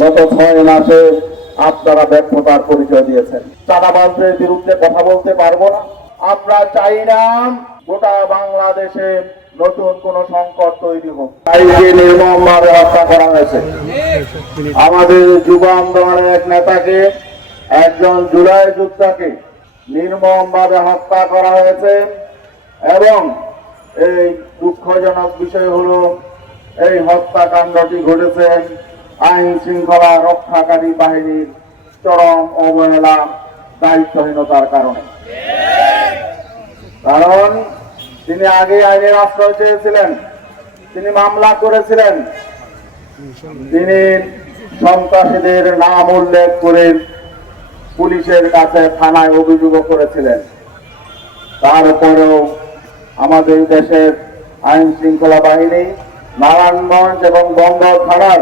গত 6 মাসে আপনারা ব্যর্থতার পরিচয় দিয়েছেন। চাঁদাবাজদের বিরুদ্ধে কথা বলতে পারবো না। আমরা চাই না গোটা বাংলাদেশে নতুন কোন সংকট তৈরি হোক। তাইকে নির্মমভাবে হত্যা করা হয়েছে। আমাদের যুব আন্দোলনের এক নেতাকে, একজন জুলাই যোদ্ধাকে নির্মমভাবে হত্যা করা হয়েছে। এবং এই দুঃখজনক বিষয় হলো এই হত্যাকাণ্ডটি ঘটেছে আইন শৃঙ্খলা রক্ষাকারী বাহিনীর চরম অবহেলা, দায়িত্বহীনতার কারণে। কারণ তিনি আগে আইনের আশ্রয় চেয়েছিলেন, তিনি মামলা করেছিলেন, তিনি সন্ত্রাসীদের নাম উল্লেখ করে পুলিশের কাছে থানায় অভিযোগ করেছিলেন। তারপরেও আমাদের দেশের আইন শৃঙ্খলা বাহিনী, নারায়ণগঞ্জ এবং বন্দর থানার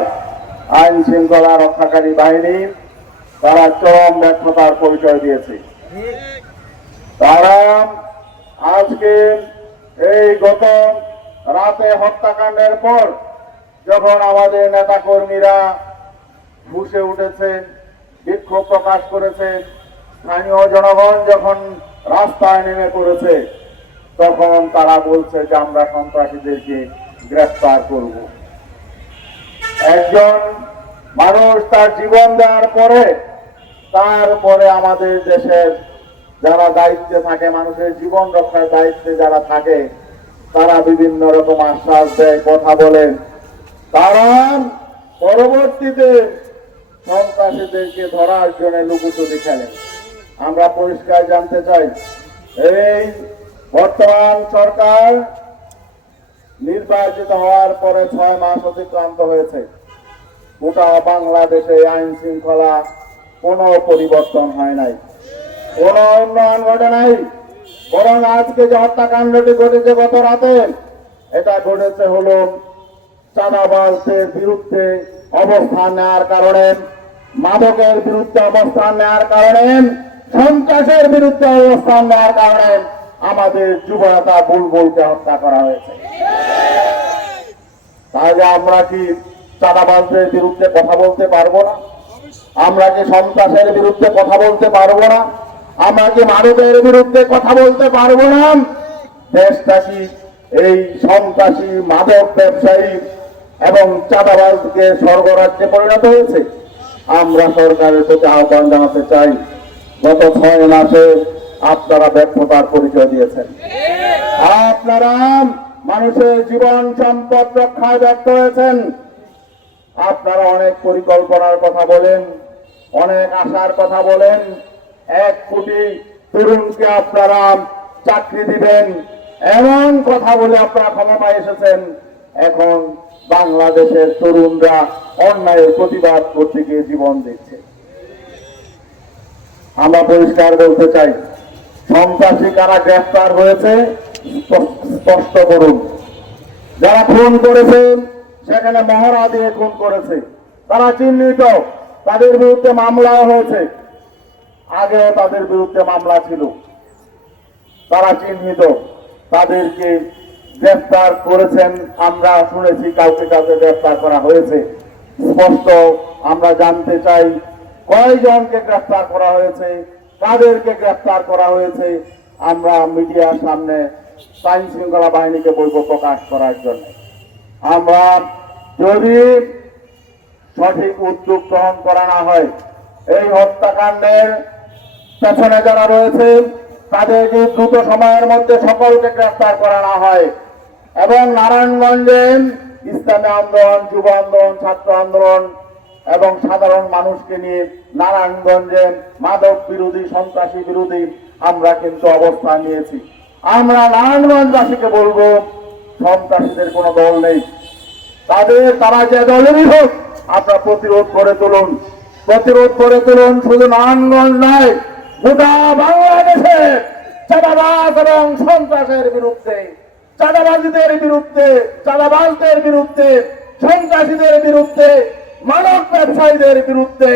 আইন শৃঙ্খলা রক্ষাকারী বাহিনী তারা চরম ব্যর্থতার পরিচয় দিয়েছে। তারা আজকে এই গত রাতে হত্যাকাণ্ডের পর যখন আমাদের নেতা কর্মীরা ফুঁসে উঠেছে, বিক্ষোভ প্রকাশ করেছে, স্থানীয় জনগণ যখন রাস্তায় নেমে পড়েছে, তখন তারা বলছে যে আমরা সন্ত্রাসীদেরকে গ্রেফতার করব। একজন মানুষ তার জীবন দেওয়ার পরে তারপরে আমাদের দেশের যারা দায়িত্বে থাকে, মানুষের জীবন রক্ষার দায়িত্বে যারা থাকে, তারা বিভিন্ন রকম আশ্বাস দেয়, কথা বলেন। তারা পরবর্তীতে সন্ত্রাসীদেরকে ধরার জন্য লুকোচুরি খেলেন। আমরা পরিষ্কার জানতে চাই, এই বর্তমান সরকার নির্বাচিত হওয়ার পরে 6 মাস অতিক্রান্ত হয়েছে। গোটা বাংলাদেশে আইন শৃঙ্খলা কোনো পরিবর্তন হয় নাই, কোন উন্নয়ন ঘটে নাই। বরং আজকে যে হত্যাকাণ্ডটি ঘটেছে গত রাতে, এটা ঘটেছে হলো চাঁদাবাজদের বিরুদ্ধে অবস্থান নেওয়ার কারণে, মাদকের বিরুদ্ধে অবস্থান নেওয়ার কারণে, সন্ত্রাসের বিরুদ্ধে অবস্থান নেওয়ার কারণে আমাদের যুবনেতা বুলবুলকে হত্যা করা হয়েছে। তাহলে আমরা কি চাঁদাবাজদের বিরুদ্ধে কথা বলতে পারবো না? আমরা কি সন্ত্রাসের বিরুদ্ধে কথা বলতে পারবো না? আমরা কি মাদকের বিরুদ্ধে কথা বলতে পারবো না? দেশটা কি এই সন্ত্রাসী, মাদক ব্যবসায়ী এবং চাঁদাবাজকে স্বর্গরাজ্যে পরিণত হয়েছে? আমরা সরকারের প্রতি আহ্বান জানাতে চাই, গত 6 মাসে আপনারা ব্যর্থতার পরিচয় দিয়েছেন। আপনারা মানুষের জীবন সম্পদ রক্ষায় ব্যর্থ হয়েছেন। আপনারা অনেক পরিকল্পনার কথা বলেন, অনেক আশার কথা বলেন, 1 কোটি তরুণকে আপনারা চাকরি দিবেন, এমন কথা বলে আপনারা ক্ষমতায় এসেছেন। এখন বাংলাদেশের তরুণরা অন্যায়ের প্রতিবাদ করতে গিয়ে জীবন দিচ্ছে। আমরা পরিষ্কার বলতে চাই, সন্ত্রাসী কারা গ্রেফতার হয়েছে স্পষ্ট করুন। যারা খুন করেছে, সেখানে মহড়া দিয়ে খুন করেছে, তারা চিহ্নিত, তাদের বিরুদ্ধে মামলাও হয়েছে, আগেও তাদের বিরুদ্ধে মামলা ছিল, তারা চিহ্নিত, তাদেরকে গ্রেফতার করেছেন। আমরা শুনেছি কাউকে কাউকে গ্রেফতার করা হয়েছে। স্পষ্ট আমরা জানতে চাই, কয়জনকে গ্রেফতার করা হয়েছে, কাদেরকে গ্রেফতার করা হয়েছে। আমরা মিডিয়ার সামনে আইন শৃঙ্খলা বাহিনীকে বলবো প্রকাশ করার জন্য। আমরা যদি সঠিক উদ্যোগ গ্রহণ করা না হয়, এই হত্যাকাণ্ডের পেছনে যারা রয়েছে তাদেরকে দ্রুত সময়ের মধ্যে সকলকে গ্রেফতার করা না হয় এবং নারায়ণগঞ্জে ইসলামী আন্দোলন, যুব আন্দোলন, ছাত্র আন্দোলন এবং সাধারণ মানুষকে নিয়ে নারায়ণগঞ্জে মাদক বিরোধী, সন্ত্রাসী বিরোধী আমরা কিন্তু অবস্থান নিয়েছি। আমরা নারায়ণগঞ্জবাসীকে বলবো, সন্ত্রাসীদের কোনো দল নেই, তারা যে দলেরই হোক আপনারা প্রতিরোধ করে তুলুন, প্রতিরোধ করে তুলুন। শুধু নারায়ণগঞ্জ নয়, গোটা বাংলাদেশে চাঁদাবাজ এবং সন্ত্রাসের বিরুদ্ধে, চাঁদাবাজীদের বিরুদ্ধে, চাঁদাবাজদের বিরুদ্ধে, সন্ত্রাসীদের বিরুদ্ধে, মাদক ব্যবসায়ীদের বিরুদ্ধে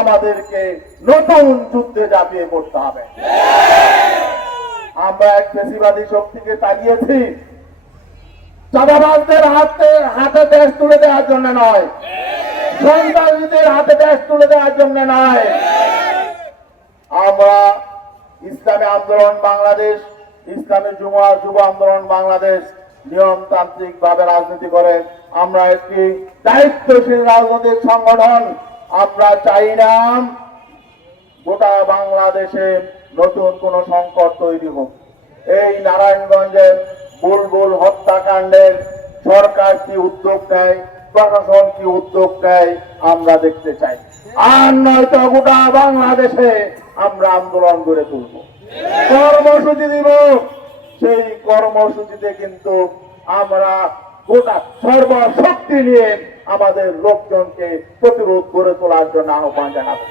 আমাদেরকে নতুন যুদ্ধে ঝাঁপিয়ে পড়তে হবে। আমরা এক ফ্যাসিবাদী শক্তিকে তাড়িয়েছি, চাঁদাবাজদের হাতে দেশ তুলে দেওয়ার জন্য নয়, সন্ত্রাসীদের হাতে দেশ তুলে দেওয়ার জন্য নয়। আমরা ইসলামী আন্দোলন বাংলাদেশ, ইসলামী যুব আন্দোলন বাংলাদেশ নিয়মতান্ত্রিক ভাবে রাজনীতি করে। আমরা একটি দায়িত্বশীল রাজনৈতিক সংগঠন। আমরা চাই না গোটা বাংলাদেশে নতুন কোন সংকট তৈরি হোক। এই নারায়ণগঞ্জের বুলবুল হত্যাকাণ্ডের সরকার কি উদ্যোগ নেয়, প্রশাসন কি উদ্যোগ নেয় আমরা দেখতে চাই। আর নয়তো গোটা বাংলাদেশে আমরা আন্দোলন গড়ে তুলব, কর্মসূচি দিব। সেই কর্মসূচিতে কিন্তু আমরা গোটা সর্বশক্তি নিয়ে আমাদের লোকজনকে প্রতিরোধ করে তোলার জন্য আহ্বান জানাবো।